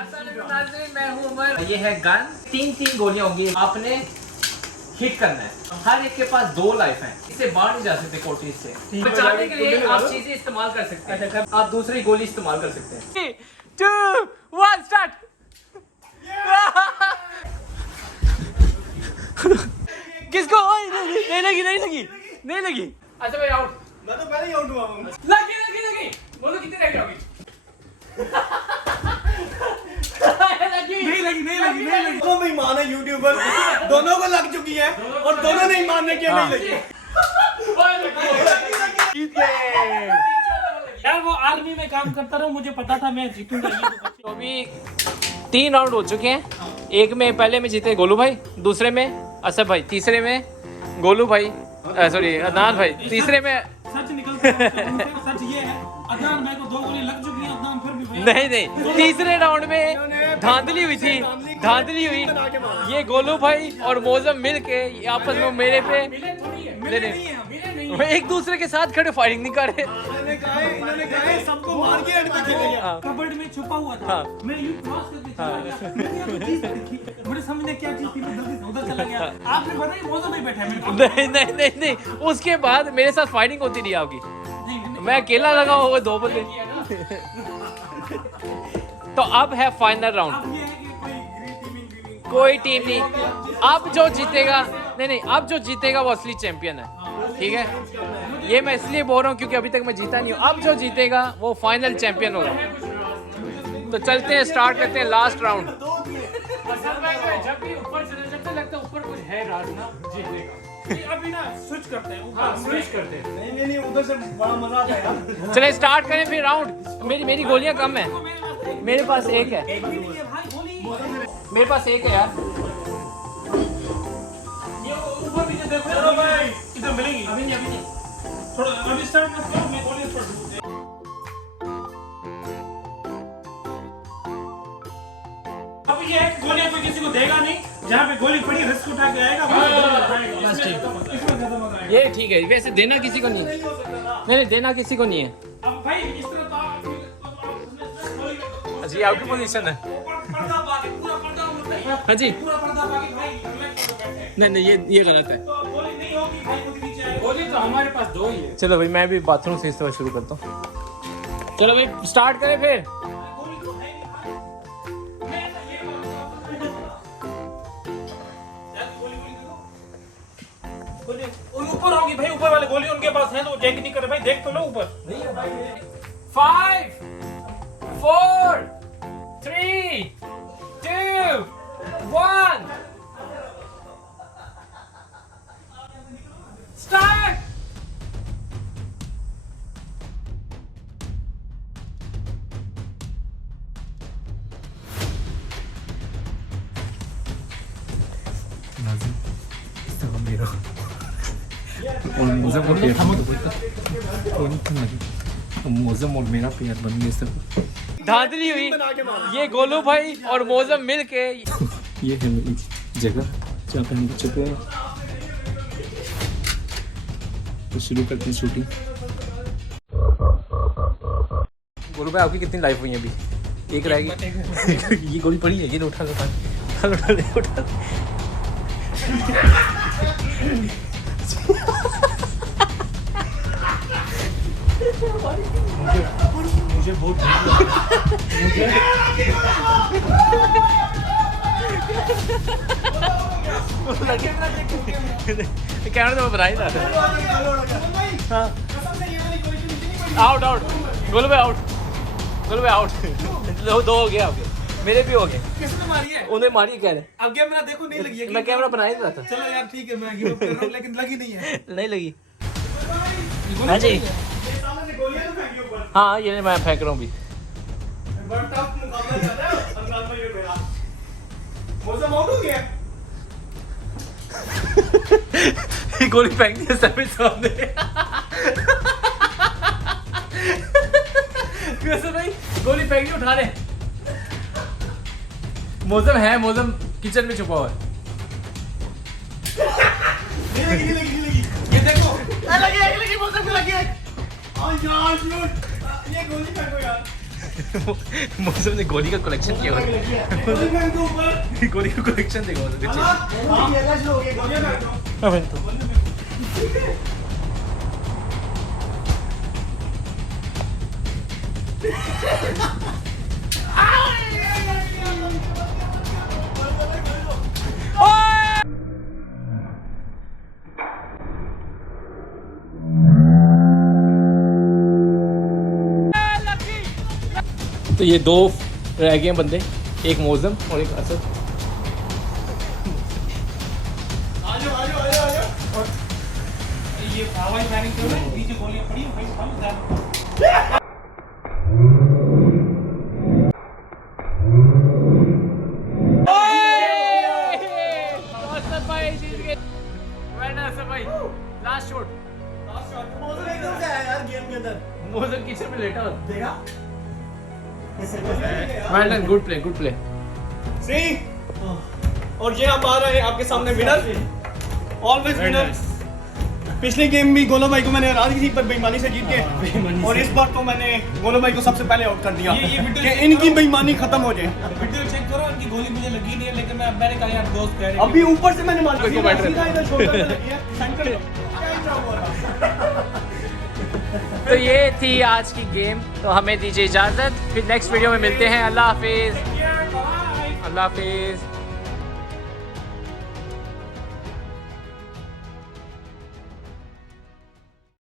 मैं हूं उमर। ये है गन, 3 गोलियां होंगी, आपने हिट करना है। हर एक के पास 2 लाइफ हैं, इससे बाहर नहीं जा सकते कोटी से। बचाने के लिए आप चीजें इस्तेमाल कर सकते हैं। आप दूसरी गोली इस्तेमाल कर सकते हैं। 3, 2, 1 स्टार्ट। किसको? नहीं लगी। अच्छा भाई आउट। मैं तो पहले ही आउट हुआ हूं। लगी। बोलो कितने रह गए? नहीं लगी। दोनों बेईमान है यूट्यूबर, दोनों को लग चुकी है और दोनों नहीं मानने की नहीं लगी। यार वो आर्मी में काम करता रहा, मुझे पता था मैं जीतूंगा। तो अभी 3 राउंड हो चुके हैं। एक में पहले में जीते गोलू भाई, दूसरे में असफ भाई, तीसरे में गोलू भाई, सॉरी अदनान भाई, तीसरे में सच निकलता है। सच ये है, अदनान भाई को 2 गोली लग चुकी है, अदनान फिर भी नहीं, तीसरे राउंड में धांधली हुई थी। ये गोलू भाई और मौजम मिल के आपस में मेरे पे एक दूसरे के साथ खड़े फायरिंग नहीं कर रहे। इन्होंने कहा सबको मार के एंड पे खेलेंगे। कबर्ड में छुपा हुआ था। मैं यूं क्रॉस करके चला गया। मैंने तो चीज देखी, मुझे समझ में क्या चीज थी, मैं जल्दी से उधर चला गया। आपने बताया मौजम नहीं बैठा है मेरे पास। नहीं, उसके बाद मेरे साथ फाइटिंग होती रही आपकी। मैं अकेला लगा हुआ 2 बंदे। तो अब है फाइनल राउंड। अब ये है कि कोई टीम नहीं। अब जो जीतेगा, नहीं, अब जो जीतेगा वो असली चैंपियन है, ठीक है? ये मैं इसलिए बोल रहा हूँ क्योंकि अभी तक मैं जीता नहीं हूँ। अब जो जीतेगा वो फाइनल चैंपियन होगा। तो चलते हैं, स्टार्ट करते हैं लास्ट राउंड। जब भी ऊपर चले जाते लगता है ऊपर कुछ है राज ना जीतेगा। अभी ना स्विच करते हैं, ऊपर स्विच करते हैं। नहीं उधर से बड़ा मजा आता है यार। चले स्टार्ट करें फिर राउंड। मेरी गोलियां कम है, मेरे पास एक है। मेरे पास एक है यार। ये ऊपर भी देखो चलो भाई, इधर मिलेंगी। अभी नहीं थोड़ा अभी स्टार्ट मत करो, मैं गोली पर दूं। अब ये है कि गोलियां कोई किसी को देगा नहीं, जहाँ पे गोली पड़ी रिस्क उठा के आएगा वो गोली उठाएगा। बस ठीक। इसमें ज्यादा मजा आएगा। ये ठीक है, वैसे देना किसी को नहीं है। नहीं, देना किसी को नहीं है। अब भाई इस तरह तो आप जी आपकी पोजीशन है। पर्दा बाकी पूरा पर्दा मतलब हाँ जी। पूरा पर्दा बाकी भाई नहीं, ये गलत है। तो गोली नहीं होगी भाई, खुद नीचे आएगा। गोली तो हमारे पास 2 ही है। चलो भाई, मैं भी बाथरूम से इस तरह शुरू करता हूँ। चलो भाई स्टार्ट करें फिर। गोली तो है नहीं भाई। मैं तो ये गोली देखो। गोली ऊपर होगी भाई, ऊपर वाले गोली उनके पास है तो वो जैक नहीं कर रहे भाई, देख तो लो ऊपर। 5, 4, 3, 2, 1 स्टार्ट। धांधली हुई। ये गोलू भाई और मौजम मिल के ये है मेरी जगह जहाँ पे हम लोग छुपे हैं। तो शुरू करते हैं शूटिंग। गोलू भाई आपकी कितनी लाइफ हुई है अभी? एक रहेगी। ये गोली पड़ी है, ये उठा लो, उठा। मुझे बहुत कैमरा तो मैं बना ही था। आउट गोलू भाई आउट। 2 हो गया आपके, मेरे भी हो गए। किसने मारी है? उन्हें मारी कह रहे। अब कैमरा देखो नहीं लगी है। मैं कैमरा बना ही रहा था। चलो यार ठीक है, मैं गिव अप कर रहा हूं, लेकिन लगी नहीं है। नहीं लगी। हाँ जी, सामने से गोलियां तो फेंकी ऊपर। हाँ ये मैं फेंक रहा हूँ भी। बड़ा टफ मुकाबला चल रहा है अंदाज में ये मेरा। मौसम आउट हो गया। गोली फेंक दी सभी सामने। कैसे भाई गोली फेंक दी, उठा ले। मौसम किचन में छुपा हुआ है। नहीं लगी। ये देखो लगी मौसम को लगी है। यार ये गोली फेंको यार। मौसम ने गोली का कलेक्शन किया हुआ है। गोलीबारी के ऊपर गोली का कलेक्शन देखो ये अलग हो गया गोलीबारी को। तो ये दो रह गए बंदे, एक मौसम और एक असद। ये हवाई फायरिंग कर रहे हैं, पीछे गोलियां पड़ी हैं, भाई साहब लास्ट शॉट मौसम एकदम से आया यार गेम के अंदर। मौसम किचन में लेटा हुआ। देखा? Well done, good play. See और ये आप आ रहे हैं आपके सामने विनर, ऑलवेज विनर। पिछली गेम भी गोलो भाई को मैंने हरा दी थी पर बेईमानी से जीत के, और इस बार तो मैंने गोलो भाई को सबसे पहले आउट कर दिया ये वीडियो कि इनकी बेईमानी खत्म हो जाए। वीडियो चेक करो, उनकी गोली मुझे लगी नहीं है, लेकिन मैंने कहा यार दोस्त कह रहे हैं अभी ऊपर से मैंने मारा, को बैठ रहे सीधा इधर शोल्डर पे लगी है, सेंटर पे। क्या हुआ था? तो ये थी आज की गेम, तो हमें दीजिए इजाजत, फिर नेक्स्ट वीडियो में मिलते हैं। अल्लाह हाफिज।